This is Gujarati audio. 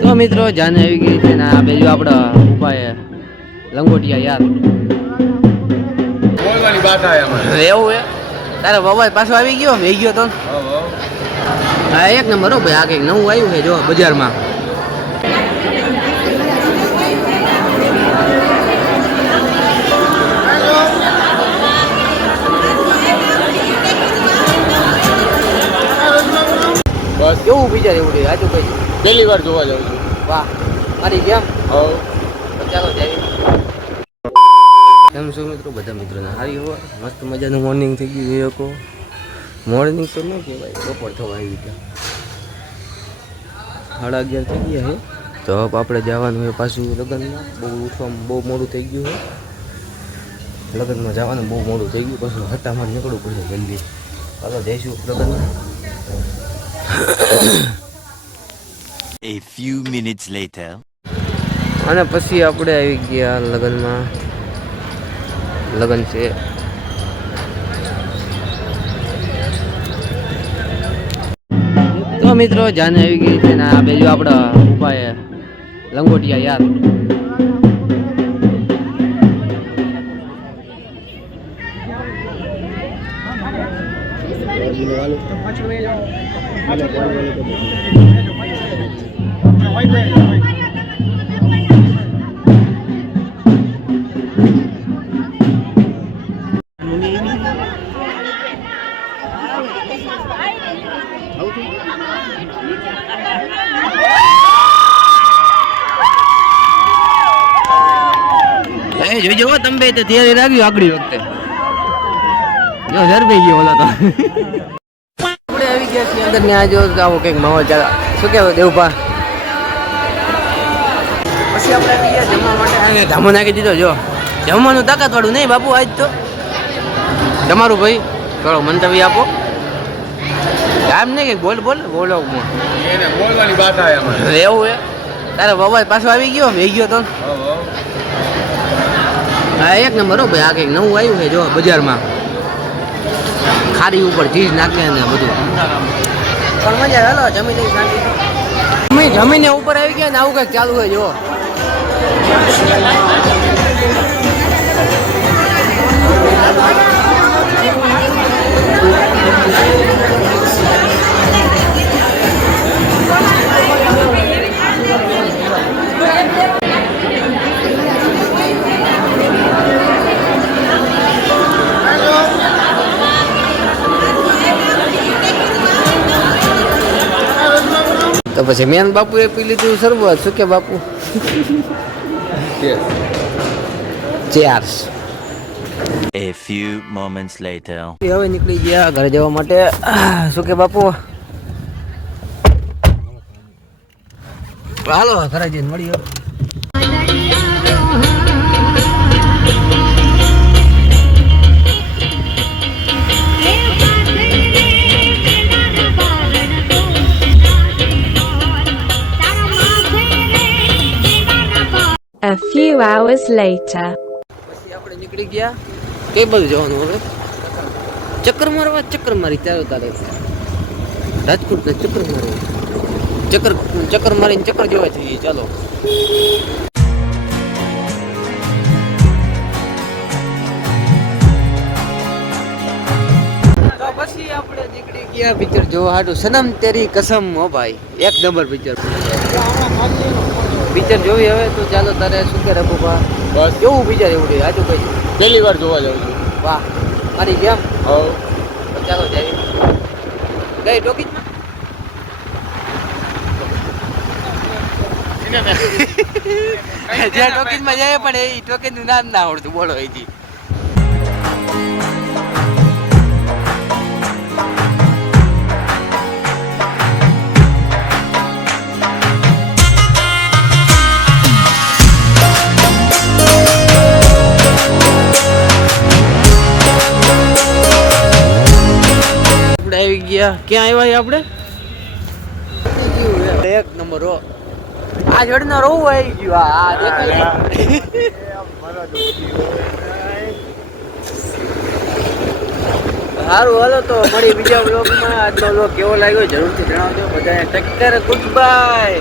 તો મિત્રો જાને આવી ગઈ છે ને આ બાજુ આપણે ઉપાય લંગોટિયા યાર બોલવાની વાત આવે એવું હે તારે બાબા પાછો આવી ગયો વેઈ ગયો તો હા એક નંબર હો ભાઈ આ કંઈક નવું આવ્યું છે જો બજારમાં બસ કેવું વિચાર એવું છે આજુ ભાઈ પહેલી વાર જોવા જાઉં છું. વાહ મારી જેમ હવ ચાલો જઈએ કેમ છો મિત્રો બધા મિત્રોને સારી હોય મસ્ત મજાનું મોર્નિંગ થઈ ગયું એ લોકો મોર્નિંગ તો ન કહેવાય બપોર થવા આવી ગયા 11:30 થઈ ગયા છે તો હવે આપણે જવાનું હોય પાછું લગ્નમાં બહુ ઉઠવામાં બહુ મોડું થઈ ગયું છે લગ્નમાં જવાનું બહુ મોડું થઈ ગયું પાછું હટ્ટામાં નીકળવું પડશે જલ્દી ચાલો જઈશું લગ્નમાં A few minutes later. અને પછી આપણે આવી ગયા લગ્નમાં લગ્ન છે તો મિત્રો જાને આવી ગઈ છે ને આ બાજુ આપણે ઉપાય લંગોટિયા યાર જોઈ જવો તમે બે તો તૈયારી રાખ્યું આગળી વખતે જો ઝરભાઈ ગયો ઓલો તો આપણે આવી ગયા છીએ અંદર ત્યાં જો આવો કંઈક માહોલ ચાલે શું કહેવું દેવભા પછી આપણે આવી ગયા જમવા માટે અને ધામો નાખી દીધો જો જમવાનું તાકાતવાળું નહીં બાપુ આજ તો તમારું ભાઈ થોડો મંતવ્ય આપો આમ નહીં કે બોલો એને બોલવાની વાત આવે એવું હે તારે બાબા પાછો આવી ગયો વેઈ ગયો તો હા એક નંબર હો ભાઈ આ કંઈક નવું આવ્યું છે જો બજારમાં ખારી ઉપર ચીઝ નાખે ને બધું પણ મજા હાલો જમીને શાંતિ જમીને ઉપર આવી ગયા ને આવું કંઈક ચાલુ હોય જો તો પછી મેન બાપુ એ પી લીધું શરૂઆત શું કે બાપુ chairs A few moments later. હવે નીકળી ગયા ઘરે જવા માટે શું કે બાપુ હાલો ઘરે જઈને મળીએ A few hours later. પછી આપણે નીકળી ગયા કઈ બાજુ જવાનું હવે ચક્કર મારી ચાલો તારે રાજકોટ ને ચક્કર મારીને ચક્કર જોવા જઈએ ચાલો તો પછી આપણે નીકળી ગયા પિક્ચર જોવા હાટું સનમ તેરી કસમ હો ભાઈ એક નંબર પિક્ચર જોવી હવે તો ચાલો તારે શું કે રઘુભા બસ કેવું પિક્ચર એવું છે આજુ ભાઈ પહેલી વાર જોવા જાઉં છું. વાહ મારી જેમ હવ તો ચાલો જઈએ ગઈ ટોકીજમાં જ્યાં ટોકીજમાં જાય પણ એ ટોકીજનું નામ ના આવડતું બોલો એજી આવી ગયા ક્યાં આવ્યા આપણે એક નંબર હો આ જડનો રોવું આવી ગયું આ દેખાય સારું હાલો તો મળી બીજા બ્લોગમાં આજનો બ્લોગ કેવો લાગ્યો જરૂરથી જણાવજો બધાને ટેક કેર ગુડ બાય